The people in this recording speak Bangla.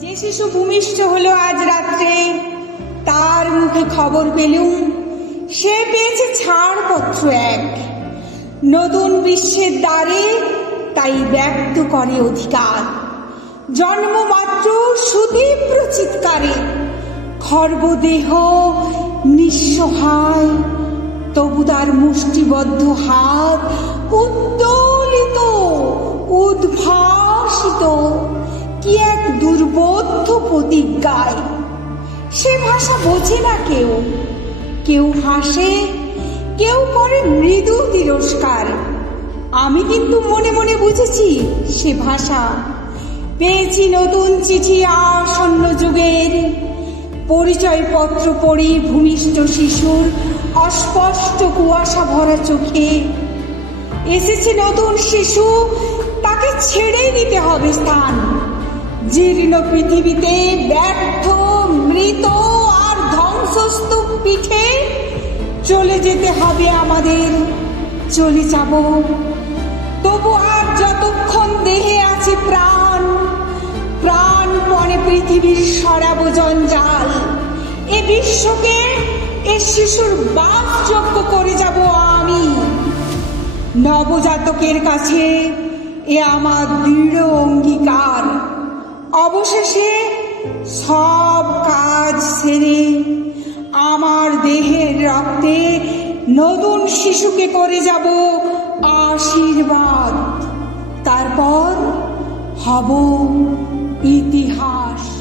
যে শিশু ভূমিষ্ঠ হলো আজ রাত্রে, তার মুখে খবর পেলুম সে পেয়েছে ছাড়পত্র এক। নতুন বিশ্বের দ্বারে তাই ব্যক্ত করে অধিকার। জন্মমাত্র সুতীব্র চিৎকারে খর্বদেহ নিঃসহায়, তবু তার মুষ্টিবদ্ধ হাত উত্তোলিত উদ্ভাসিত কি এক দুর্বোধ্য প্রতিজ্ঞায়। সে ভাষা বোঝে না কেউ, কেউ হাসে, কেউ করে মৃদু তিরস্কার। আমি কিন্তু মনে মনে বুঝেছি সে ভাষা। পেয়েছি নতুন চিঠি আসন্ন যুগের, পরিচয়পত্র পড়ি ভূমিষ্ঠ শিশুর অস্পষ্ট কুয়াশা ভরা চোখে। এসেছে নতুন শিশু, তাকে ছেড়ে দিতে হবে স্থান। জীর্ণ পৃথিবীতে ব্যর্থ মৃত আর ধ্বংসস্তূপ পিঠে চলে যেতে হবে আমাদের। চলে যাব, তবু আর যতক্ষণ দেহে আছে প্রাণ, প্রাণপণে পৃথিবীর সরাবো জঞ্জাল। এ বিশ্বকে এ শিশুর বাসযোগ্য করে যাব আমি। নবজাতকের কাছে এ আমার দৃঢ় অঙ্গীকার। অবশেষে সব কাজ সেরে আমার দেহের রক্তে নতুন শিশুকে করে যাব আশীর্বাদ। তারপর হব ইতিহাস।